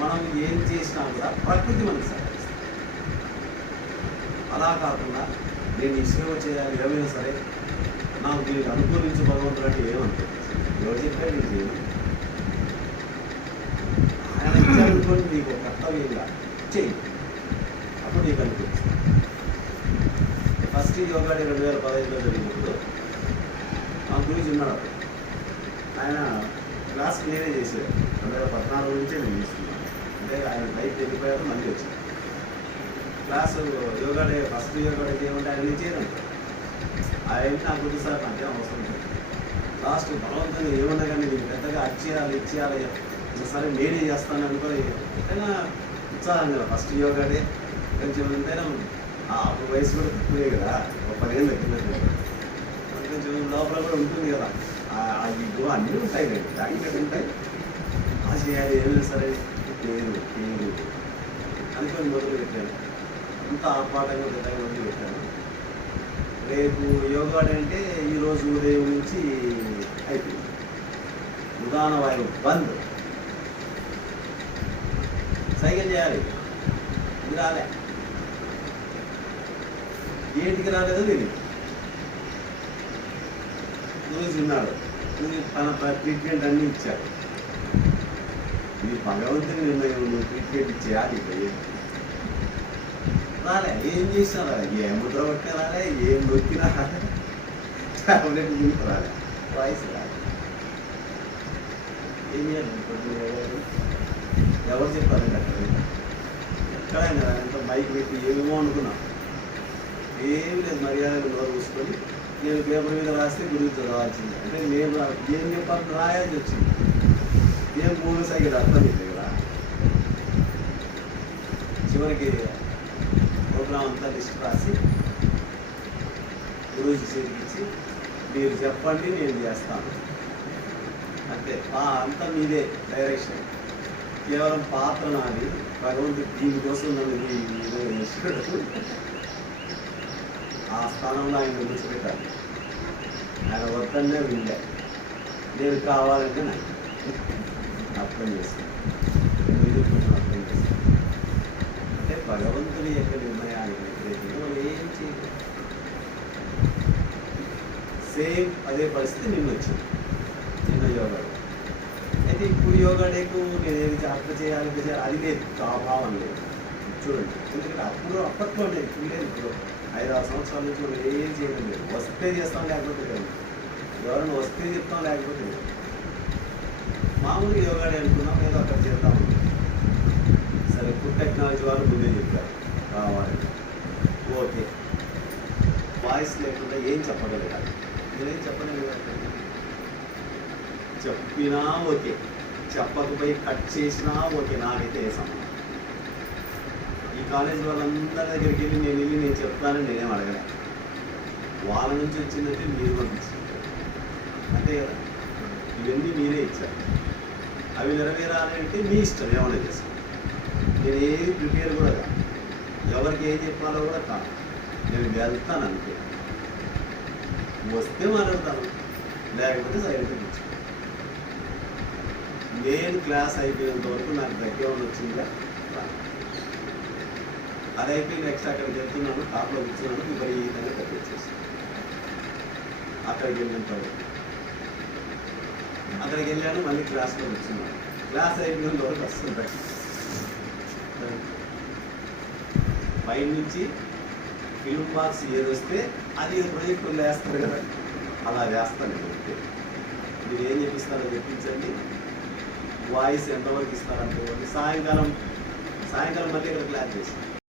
మనం ఏం చేసినా కూడా ప్రకృతి మనకి సహకరిస్తుంది. అలా కాకుండా నేను ఈ సేవ చేయాలి ఏమైనా సరే నాకు దీనికి అనుకూలించి భగవంతుడు అంటే ఏమనుకోండి, ఎవరు చెప్పారు నీకు చేయను, ఆయన ఇచ్చారనుకోండి నీకు కర్తవ్యంగా చెయ్యి, అప్పుడు నీకు అనుకూలిస్తుంది. ఫస్ట్ యోగా డే 2015లో జరిగినప్పుడు మా గురించి ఉన్నాడు అప్పుడు. ఆయన క్లాస్ నేనే చేసేది 2014 నుంచే నేను తీసుకున్నాను. అంటే ఆయన లైఫ్ వెళ్ళిపోయారు, మళ్ళీ వచ్చాను class. Yoga day first yoga day చేయమంటే ఆయన నేను చేయను. ఆయన నాకు కొద్ది సార్ నాకేం అవసరం లేదు. లాస్ట్ బలవంతంగా ఏమన్నా కానీ నీకు పెద్దగా ఇచ్చేయాలి సరే నేనే చేస్తాను అనుకో. ఎంతైనా ఉత్సాహం కదా ఫస్ట్ యోగా డే. కొంచెం ఎంతైనా అప్పుడు వయసు కూడా తక్కువే కదా, ఒక 10 ఏళ్ళు తగ్గినట్టు. కొంచెం లోపల కూడా ఉంటుంది కదా, ఇగో అన్నీ ఉంటాయి లేదు దానికి ఉంటాయి. ఆ చేయాలి ఏమైనా సరే పేరు అనుకొని మొదలు పెట్టాను. అంత ఆర్పాటంగా పెద్దగా మొదలు పెట్టాను. రేపు యోగా డే అంటే ఈరోజు ఉదయం నుంచి అయిపోయింది. ఉదాహరణ వాయు బంద్, సైకిల్ చేయాలి, ఇది రాలే, ఏంటికి రాలేదో తెలియదు. గురించి ఉన్నాడు, తన ట్రీట్మెంట్ అన్నీ ఇచ్చాడు. ఇది భగవంతుని నిర్ణయం, నువ్వు ట్రీట్మెంట్ ఇచ్చేయాలి. రాలే, ఏం చేసినా రాలే, ఏ ముద్ర పట్టినా రాలే, ఏం నొక్కినా రాలే, టాబ్లెట్ మీకు రాలే, వాయిస్ రాలే. ఏం చేయాలి? ఎవరు చెప్పారండి అక్కడ? ఎక్కడైనా ఎంత మైక్ పెట్టి ఏమేమో అనుకున్నాం. ఏమి లేదు, మర్యాదగా నోరు చూసుకొని నేను పేపర్ మీద రాస్తే గురించి రావాల్సింది. అంటే నేను ఏం చెప్పాలని రాయాల్సి వచ్చింది. ఏం మూడు సైకిల్ అర్థం లేదు కదా. చివరికి ప్రోగ్రాం అంతా లిస్ట్ రాసి గురించి చేతికిచ్చి మీరు చెప్పండి నేను చేస్తాను అంతే. అంతా మీదే డైరెక్షన్, కేవలం పాత్ర నాది. భగవంతుడు దీనికోసం నన్ను ఈ విధంగా చేస్తున్నాడు. ఆ స్థానంలో ఆయన విడిచిపెట్టాలి. ఆయన వద్దనే విండే, నేను కావాలంటే నాకు అర్థం చేసుకున్నాను. అర్థం చేసుకున్నాను అంటే భగవంతుని యొక్క నిర్ణయానికి వ్యతిరేకంగా మనం ఏం చేయలేదు. సేమ్ అదే పరిస్థితి నిన్న వచ్చింది, నిన్న యోగా. అయితే ఇప్పుడు యోగా డేకు నేను ఏది అట్లా చేయాలి అది లేదు, ఆ భావం లేదు. చూడండి, ఎందుకంటే అప్పట్లో లేదు, ఇప్పుడు లేదు. ఇప్పుడు 5-6 సంవత్సరాల నుంచి మనం ఏం చేయడం లేదు. వస్తే చేస్తాం, లేకపోతే లేదు. ఎవరైనా వస్తే చెప్తాం, లేకపోతే లేదు. మామూలుగా యోగా డే అనుకున్నాం, ఏదో అక్కడ చేద్దాము. సరే, ఫుడ్ టెక్నాలజీ వాళ్ళు ముందే చెప్పారు కావాలి, ఓకే. వాయిస్ లేకుండా ఏం చెప్పగలగాలి? నేనేం చెప్పలేదు. చెప్పినా ఓకే, చెప్పకపోయి కట్ చేసినా ఓకే, నాకైతే ఏ సంబంధం. ఈ కాలేజ్ వాళ్ళందరి దగ్గరికి వెళ్ళి నేను చెప్తానని నేనేం అడగలే. వాళ్ళ నుంచి వచ్చిందంటే మీరు పంపించారు అంతే కదా. ఇవన్నీ మీరే ఇచ్చారు, అవి నెరవేరాలంటే మీ ఇష్టం, ఏమైనా చేసుకోండి. నేను ఏది ప్రిపేర్ కూడా కాదు, ఎవరికి ఏం చెప్పాలో కూడా కాదు. నేను వెళ్తాను అంతే. వస్తే మాట్లాడతాను, లేకపోతే సైలెంట్గా కూర్చో. నేను క్లాస్ అయిపోయేంత వరకు నాకు దగ్గర వచ్చిందా అది అయిపోయి నెక్స్ట్ అక్కడికి వెళ్తున్నాను, టాప్లో కూర్చున్నాను, విపరీతంగా తగ్గించేసి అక్కడికి వెళ్ళినంత వరకు. అక్కడికి వెళ్ళాను, మళ్ళీ క్లాస్లో కూర్చున్నాను. క్లాస్ అయిపోయినంత వరకు వస్తుంటాయి. బయట నుంచి ఫిల్మ్ బాక్స్ ఏది వస్తే అది ప్రాజెక్టులు వేస్తారు కదా, అలా వేస్తాను. చెప్తే మీరు ఏం చెప్పిస్తారో చెప్పించండి, వాయిస్ ఎంతవరకు ఇస్తారంటే సాయంకాలం మళ్ళీ ఇక్కడ క్లాస్ చేస్తాను.